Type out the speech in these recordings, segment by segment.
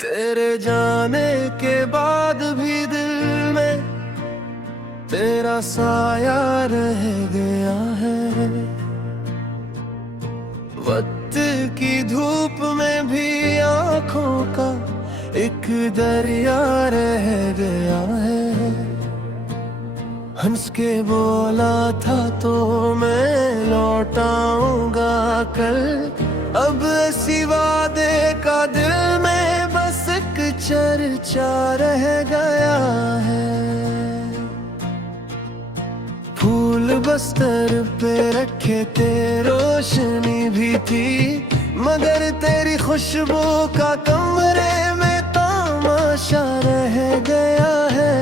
तेरे जाने के बाद भी दिल में तेरा साया रह गया है। वक्त की धूप में भी आंखों का एक दरिया रह गया है। हंस के बोला था तो मैं लौट आऊंगा कल, अब इसी वादे का दिल में बस एक चर्चा रह गया है। फूल बस्तर पे रखे थे, रोशनी भी थी, मगर तेरी खुशबू का कमरे में तमाशा रह गया है।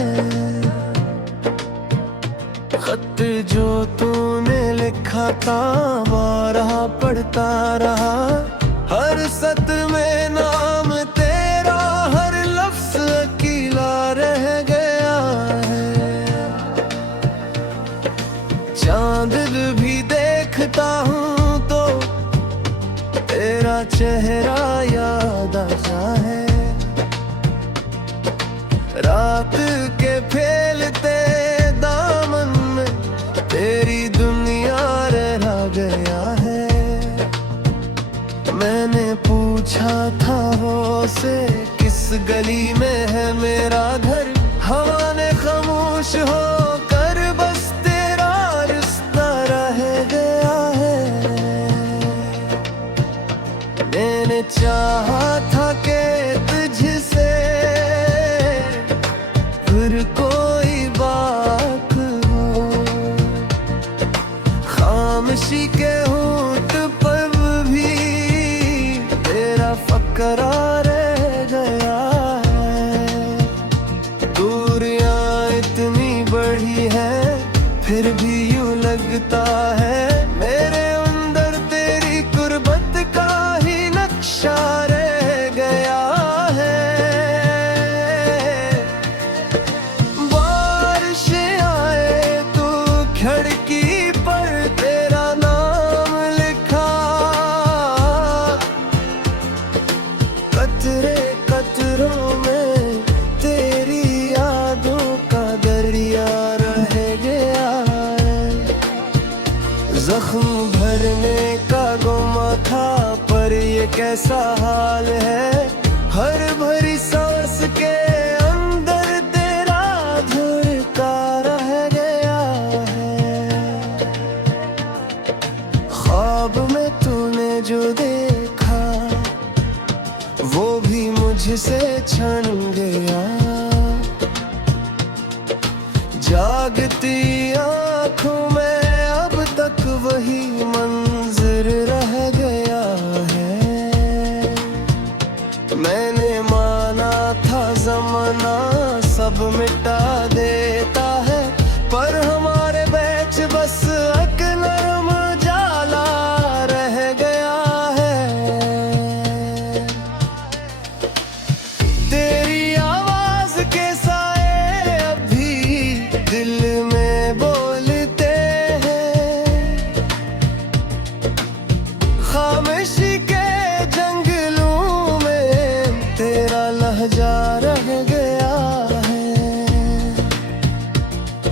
खत जो तूने लिखा था बारहा पढ़ता रहा, हर सत्र में नाम तेरा, हर लफ्ज अकेला रह गया है। चांद भी देखता हूँ तो तेरा चेहरा याद आता है। रात के फैलते दामन में तेरी दुनिया रह गया है। मैंने पूछा था वो से किस गली में है मेरा घर, हवा ने खामोश हो कर बस तेरा रिश्ता रह गया है। मैंने चाहा था कि तुझसे फिर कोई बात हो, खामोशी के होंठ पर भी तेरा फकरा रह गया है। दूरियां इतनी बढ़ी है फिर भी यूं लगता है मेरे अंदर तेरी गुर्बत का ही नक्शा रह गया है। बारिशें आए तो खिड़की पर तेरा नाम लिखा, कतरे कतरों में तेरी यादों का दरिया रह गया है। जख्म भरने का गुमा था पर ये कैसा हाल है, हर भरी सांस के अंदर तेरा धड़का रह गया है। ख्वाब में तूने जो देखा वो भी मुझसे छन गया, जागती आंखों में अब तक वही मंजर रह गया है। मैंने माना था ज़माना सब मिटा देता है, पर हमारे बीच बस एक नरम जाला रह गया है। तेरी आवाज के साए अभी दिल में बोलते हैं, खामोशी के जंगलों में तेरा लहजा रह गया है।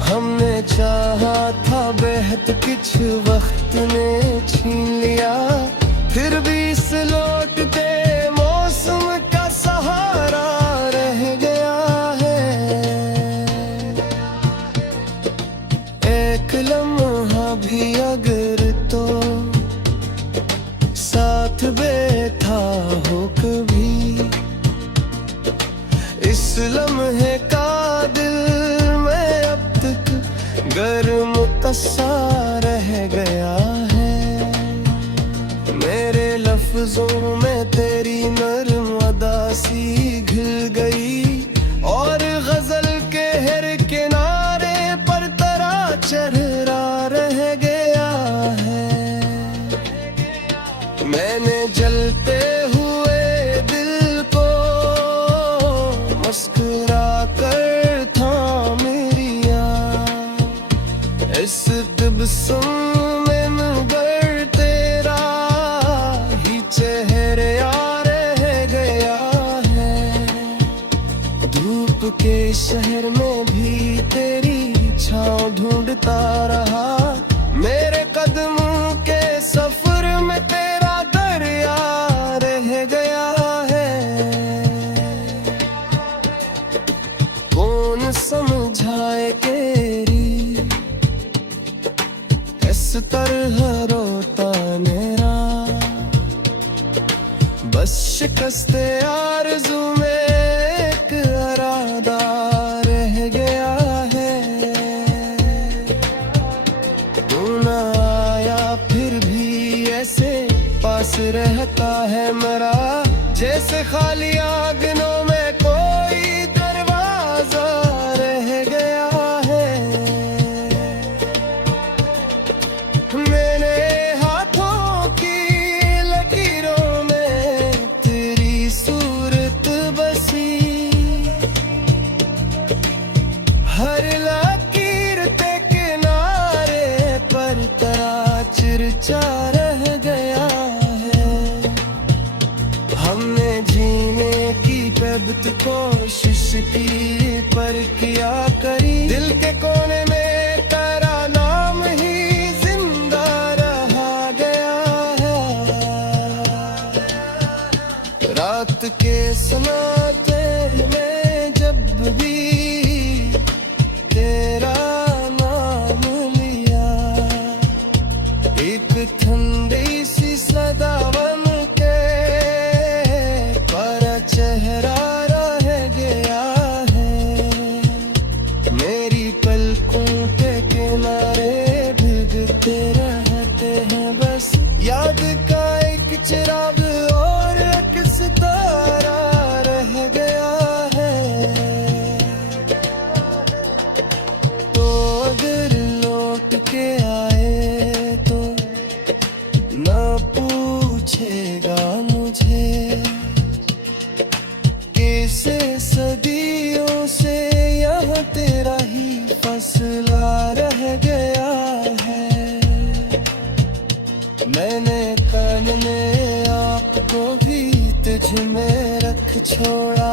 हमने चाहा था बेहद कुछ वक्त ने छीन लिया, फिर भी इस लौटते मौसम का सहारा रह गया है। एक लम्हा भी अगर तो साथ बैठा हो कभी, इस लम्हे का दिल में अब तक गर्म तस्सा रह गया है। मेरे लफ्जों में तेरी नरम अदा सी घिल गई, और गजल के हर किनारे पर तेरा चेहरा रह गया है। मैंने जलते हुए दिल को मुस्कुरा कर थाम लिया, इस तबस्सुम में मगर तेरा ही चेहरा आपके शहर में भी तेरी छाँव ढूंढता रहा, मेरे कदमों के सफर में तेरा दरिया रह गया है। कौन समझाए तेरी इस तरह रोता मेरा, बस शिकस्ते आरज़ू में एक इरादा रह गया है। तू ना आया फिर भी ऐसे पास रहता है मेरा, जैसे खाली आंगनों में कोई दरवाजा रह गया है। मेरे हाथों की लकीरों में तेरी सूरत बसी, हर लकीर के किनारे पर तेरा चर्चा रह गया है। हमने जीने की बेबस कोशिश की पर किया करी, दिल के कोने में तेरा नाम ही जिंदा रहा गया है। रात के सन्नाटे में जब भी तेरा नाम लिया, एक ठंडी सी सदा बन के पर चेहरा रह गया है। मेरी पलकों के किनारे भीगते रहते हैं बस याद का एक चिराग और एक सितारा रह गया है। तो अगर लौट के आए तो ना पूछेगा मुझे कैसे सदियों से यहाँ तेरा ही फसला रह गया है। मैंने कान में आपको भी तुझ में रख छोड़ा।